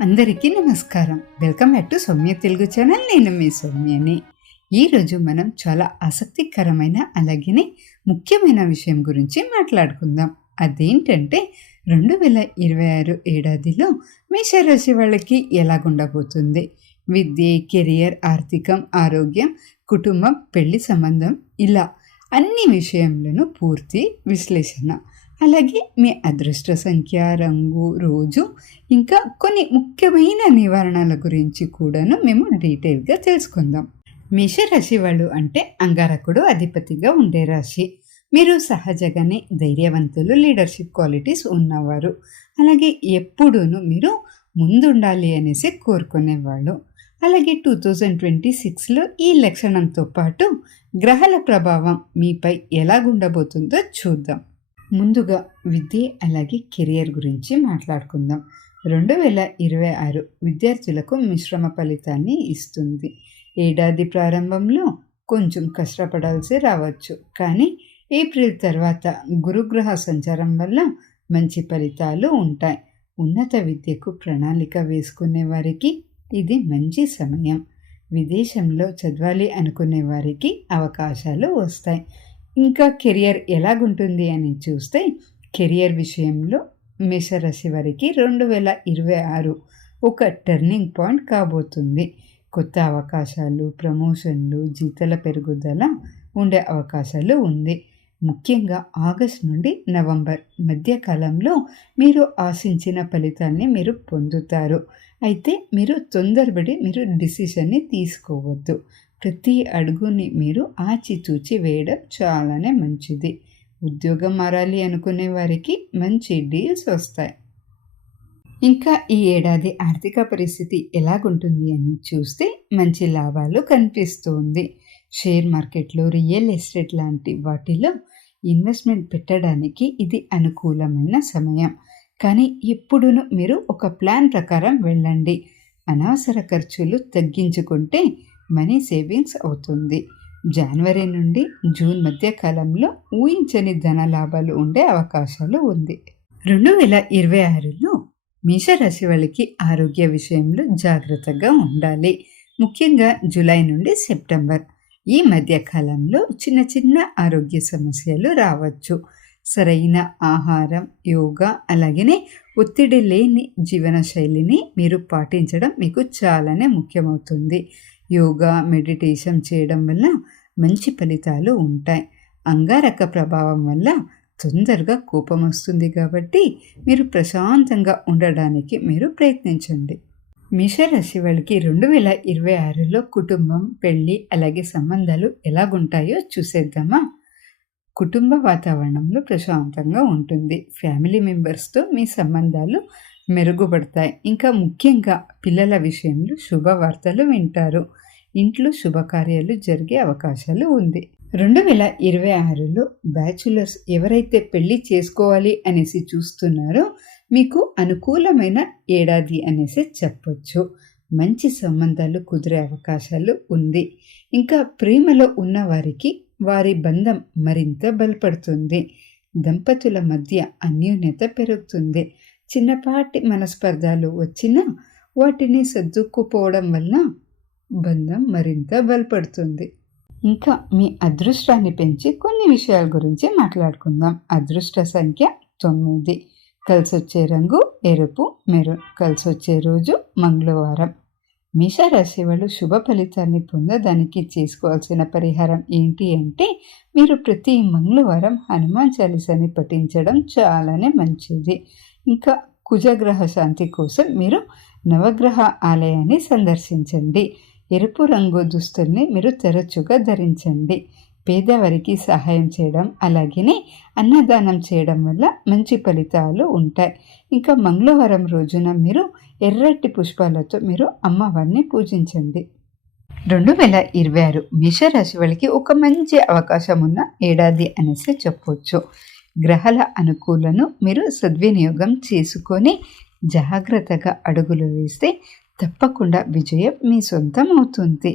అందరికీ నమస్కారం. Welcome back to Soumya Telugu channel. నేను మీ సౌమ్యని. ఈరోజు మనం చాలా ఆసక్తికరమైన అలాగే ముఖ్యమైన విషయం గురించి మాట్లాడుకుందాం. అదేంటంటే రెండు వేల ఇరవై ఆరు ఏడాదిలో మేషరాశి వాళ్ళకి ఎలాగుండబోతుంది? విద్య కెరియర్ ఆర్థికం ఆరోగ్యం కుటుంబం పెళ్ళి సంబంధం ఇలా అన్ని విషయంలోనూ పూర్తి విశ్లేషణ అలాగే మీ అదృష్ట సంఖ్య రంగు రోజు ఇంకా కొన్ని ముఖ్యమైన నివారణల గురించి కూడాను మేము డీటెయిల్గా తెలుసుకుందాం. మేషరాశి వాళ్ళు అంటే అంగారకుడు అధిపతిగా ఉండే రాశి. మీరు సహజంగానే ధైర్యవంతులు లీడర్షిప్ క్వాలిటీస్ ఉన్నవారు. అలాగే ఎప్పుడూను మీరు ముందుండాలి అనేసి కోరుకునేవాళ్ళు. అలాగే టూ థౌజండ్ ట్వంటీ సిక్స్లో ఈ లక్షణంతో పాటు గ్రహాల ప్రభావం మీపై ఎలాగుండబోతుందో చూద్దాం. ముందుగా విద్య అలాగే కెరియర్ గురించి మాట్లాడుకుందాం. రెండు వేల ఇరవై ఆరు విద్యార్థులకు మిశ్రమ ఫలితాన్ని ఇస్తుంది. ఏడాది ప్రారంభంలో కొంచెం కష్టపడాల్సి రావచ్చు. కానీ ఏప్రిల్ తర్వాత గురుగ్రహ సంచారం వల్ల మంచి ఫలితాలు ఉంటాయి. ఉన్నత విద్యకు ప్రణాళిక వేసుకునే వారికి ఇది మంచి సమయం. విదేశంలో చదవాలి అనుకునే వారికి అవకాశాలు వస్తాయి. ఇంకా కెరియర్ ఎలాగుంటుంది అని చూస్తే కెరియర్ విషయంలో మేషరాశి వారికి రెండు వేల ఇరవై ఆరు ఒక టర్నింగ్ పాయింట్ కాబోతుంది. కొత్త అవకాశాలు ప్రమోషన్లు జీతాల పెరుగుదల ఉండే అవకాశాలు ఉంది. ముఖ్యంగా ఆగస్ట్ నుండి నవంబర్ మధ్య కాలంలో మీరు ఆశించిన ఫలితాన్ని మీరు పొందుతారు. అయితే మీరు తొందరపడి మీరు డిసిషన్ని తీసుకోవద్దు. ప్రతి అడుగుని మీరు ఆచితూచి వేయడం చాలానే మంచిది. ఉద్యోగం మారాలి అనుకునే వారికి మంచి డీల్స్ వస్తాయి. ఇంకా ఈ ఏడాది ఆర్థిక పరిస్థితి ఎలాగుంటుంది అని చూస్తే మంచి లాభాలు కనిపిస్తుంది షేర్ మార్కెట్లో రియల్ ఎస్టేట్ లాంటి వాటిలో ఇన్వెస్ట్మెంట్ పెట్టడానికి ఇది అనుకూలమైన సమయం. కానీ ఎప్పుడును మీరు ఒక ప్లాన్ ప్రకారం వెళ్ళండి. అనవసర ఖర్చులు తగ్గించుకుంటే మనీ సేవింగ్స్ అవుతుంది. జనవరి నుండి జూన్ మధ్య కాలంలో ఊహించని ధన లాభాలు ఉండే అవకాశాలు ఉంది. రెండు వేల ఇరవై ఆరులో మేషరాశి వాళ్ళకి ఆరోగ్య విషయంలో జాగ్రత్తగా ఉండాలి. ముఖ్యంగా జూలై నుండి సెప్టెంబర్ ఈ మధ్యకాలంలో చిన్న చిన్న ఆరోగ్య సమస్యలు రావచ్చు. సరైన ఆహారం యోగా అలాగనే ఒత్తిడి లేని జీవన శైలిని మీరు పాటించడం మీకు చాలానే ముఖ్యమవుతుంది. యోగా మెడిటేషన్ చేయడం వల్ల మంచి ఫలితాలు ఉంటాయి. అంగారక ప్రభావం వల్ల తొందరగా కోపం వస్తుంది కాబట్టి మీరు ప్రశాంతంగా ఉండడానికి మీరు ప్రయత్నించండి. మేషరాశి వాళ్ళకి రెండు వేల ఇరవై ఆరులో కుటుంబం పెళ్ళి అలాగే సంబంధాలు ఎలాగుంటాయో చూసేద్దామా? కుటుంబ వాతావరణంలో ప్రశాంతంగా ఉంటుంది. ఫ్యామిలీ మెంబర్స్తో మీ సంబంధాలు మెరుగుపడతాయి. ఇంకా ముఖ్యంగా పిల్లల విషయంలో శుభవార్తలు వింటారు. ఇంట్లో శుభకార్యాలు జరిగే అవకాశాలు ఉంది. రెండు వేల ఇరవై ఆరులో బ్యాచులర్స్ ఎవరైతే పెళ్ళి చేసుకోవాలి అనేసి చూస్తున్నారో మీకు అనుకూలమైన ఏడాది అనేసి చెప్పొచ్చు. మంచి సంబంధాలు కుదిరే అవకాశాలు ఉంది. ఇంకా ప్రేమలో ఉన్న వారికి వారి బంధం మరింత బలపడుతుంది. దంపతుల మధ్య అన్యోన్యత పెరుగుతుంది. చిన్నపాటి మనస్పర్ధాలు వచ్చినా వాటిని సర్దుకుపోవడం వల్ల బంధం మరింత బలపడుతుంది. ఇంకా మీ అదృష్టాన్ని పెంచి కొన్ని విషయాల గురించి మాట్లాడుకుందాం. అదృష్ట సంఖ్య తొమ్మిది. కలిసొచ్చే రంగు ఎరుపు. మెరూన్ కలిసొచ్చే రోజు మంగళవారం. మేషరాశి వాళ్ళు శుభ ఫలితాన్ని పొందడానికి చేసుకోవాల్సిన పరిహారం ఏంటి అంటే మీరు ప్రతి మంగళవారం హనుమాన్ చాలీసాని పఠించడం చాలానే మంచిది. ఇంకా కుజగ్రహ శాంతి కోసం మీరు నవగ్రహ ఆలయాన్ని సందర్శించండి. ఎరుపు రంగు దుస్తుల్ని మీరు తరచుగా ధరించండి. పేదవారికి సహాయం చేయడం అలాగే అన్నదానం చేయడం వల్ల మంచి ఫలితాలు ఉంటాయి. ఇంకా మంగళవారం రోజున మీరు ఎర్రటి పుష్పాలతో మీరు అమ్మవారిని పూజించండి. రెండు వేల ఇరవై ఆరు మేషరాశి వాళ్ళకి ఒక మంచి అవకాశం ఉన్న ఏడాది అనేసి చెప్పవచ్చు గ్రహాల అనుకూలను మీరు సద్వినియోగం చేసుకొని జాగ్రత్తగా అడుగులు వేస్తే తప్పకుండా విజయం మీ సొంతం అవుతుంది.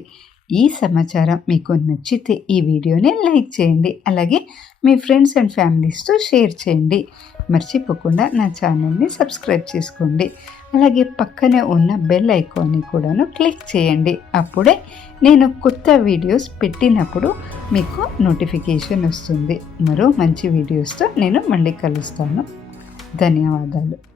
ఈ సమాచారం మీకు నచ్చితే ఈ వీడియోని లైక్ చేయండి. అలాగే మీ ఫ్రెండ్స్ అండ్ ఫ్యామిలీస్తో షేర్ చేయండి. మర్చిపోకుండా నా ఛానల్ని సబ్స్క్రైబ్ చేసుకోండి. అలాగే పక్కనే ఉన్న బెల్ ఐకాన్ని కూడాను క్లిక్ చేయండి. అప్పుడే నేను కొత్త వీడియోస్ పెట్టినప్పుడు మీకు నోటిఫికేషన్ వస్తుంది. మరో మంచి వీడియోస్తో నేను మళ్ళీ కలుస్తాను. ధన్యవాదాలు.